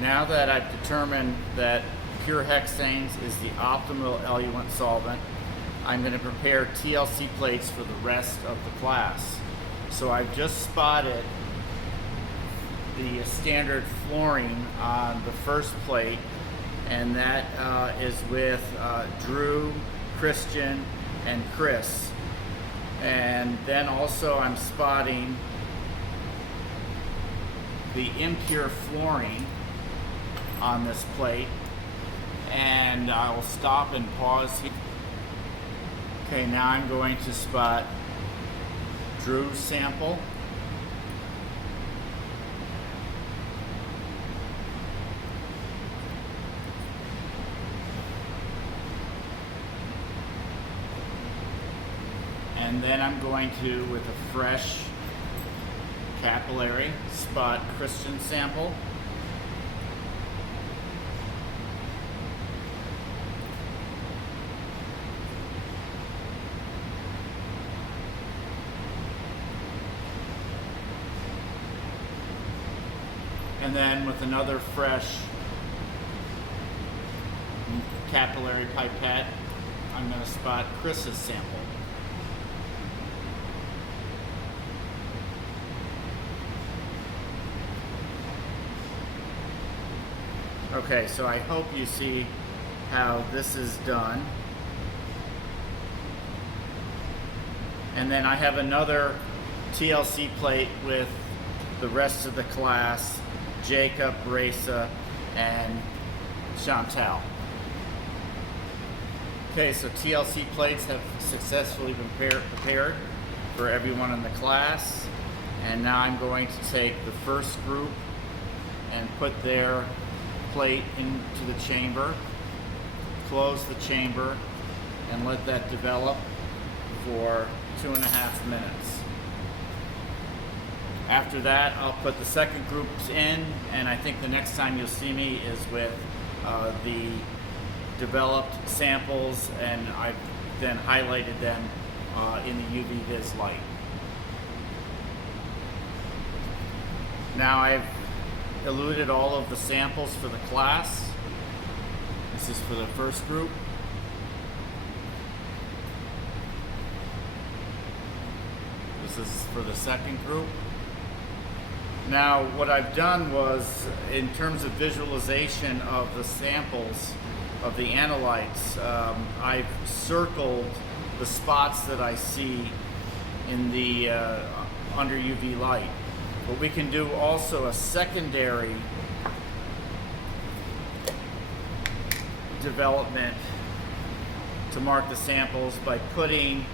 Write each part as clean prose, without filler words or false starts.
Now that I've determined that pure hexanes is the optimal eluent solvent, I'm going to prepare TLC plates for the rest of the class. So I've just spotted the standard fluorine on the first plate, and that is with Drew, Christian, and Chris. And then also I'm spotting the impure fluorine on this plate, and I will stop and pause here. Okay, now I'm going to spot Drew's sample. And then I'm going to, with a fresh capillary, spot Christian's sample. And then with another fresh capillary pipette, I'm going to spot Chris's sample. Okay, so I hope you see how this is done. And then I have another TLC plate with the rest of the class, Jacob, Raisa, and Chantal. Okay, so TLC plates have successfully been prepared for everyone in the class. And now I'm going to take the first group and put their plate into the chamber, close the chamber, and let that develop for 2.5 minutes. After that, I'll put the second groups in, and I think the next time you'll see me is with the developed samples, and I've then highlighted them in the UV vis light. Now I've eluted all of the samples for the class. This is for the first group. This is for the second group. Now what I've done was, in terms of visualization of the samples of the analytes, I've circled the spots that I see in the under UV light. But we can do also a secondary development to mark the samples by putting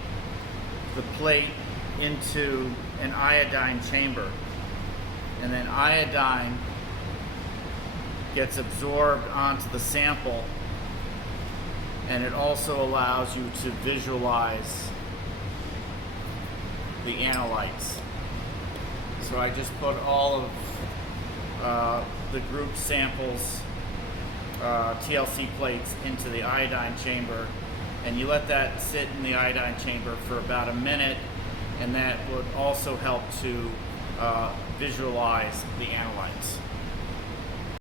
the plate into an iodine chamber. And then iodine gets absorbed onto the sample, and it also allows you to visualize the analytes. So I just put all of the group samples, TLC plates, into the iodine chamber, and you let that sit in the iodine chamber for about a minute, and that would also help to visualize the analytes.